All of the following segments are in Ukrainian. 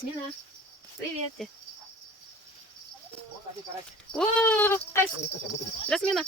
Жасмина, привет. Вот один карась. О, Жасмина,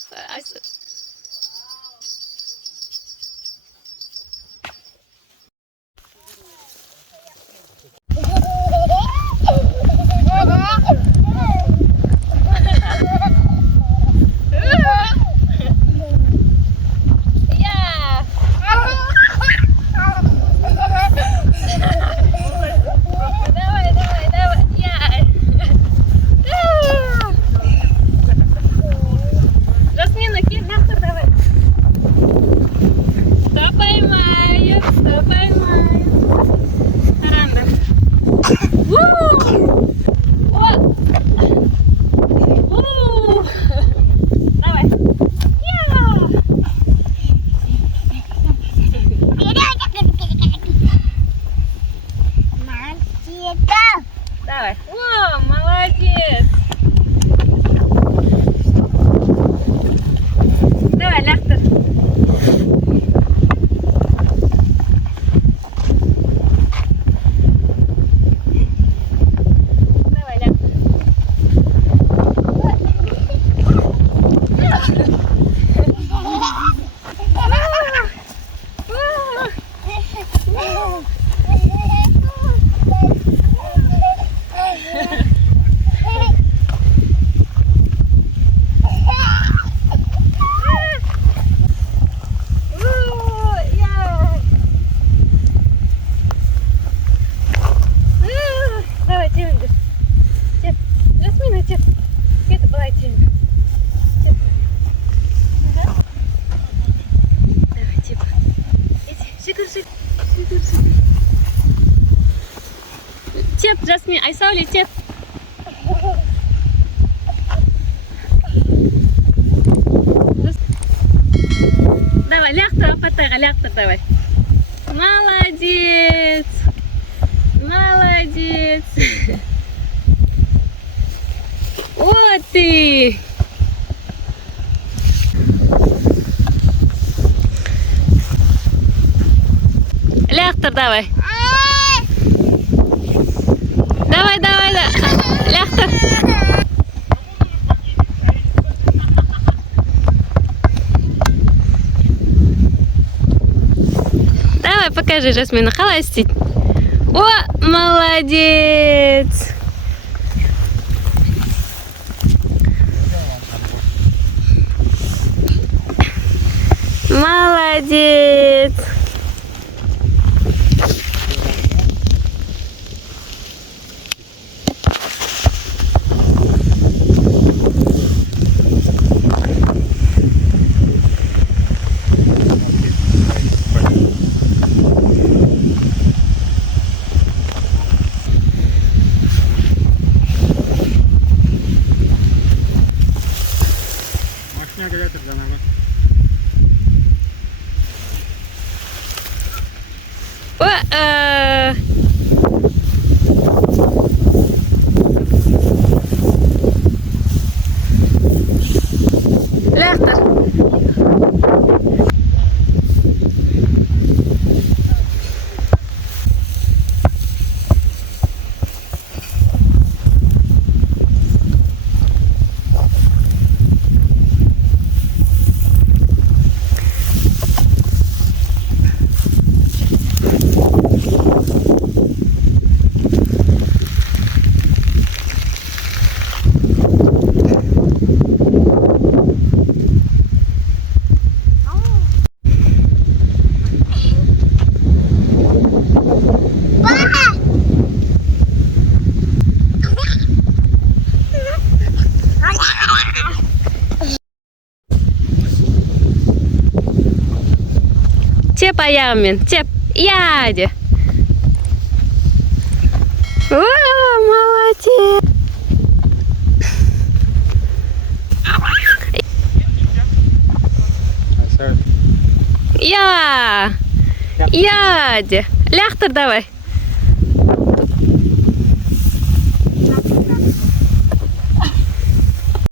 давай. О, молодец. Давай, Ляхтер. Давай, Ляхтер. Теп, Жасмин, Айсаули, теп. Давай, Ляхтер, апатайга, Ляхтер, давай. Молодец. Молодец. Вот ты. Ляхтер, давай. Давай, давай, да. Ляхтер. Давай, покажи, Жасмина, холостить. О, молодец. Молодец. Ляхтер. Теп аямин, теп, яде. О, молодец. Я. Яде. Ляхтер, давай.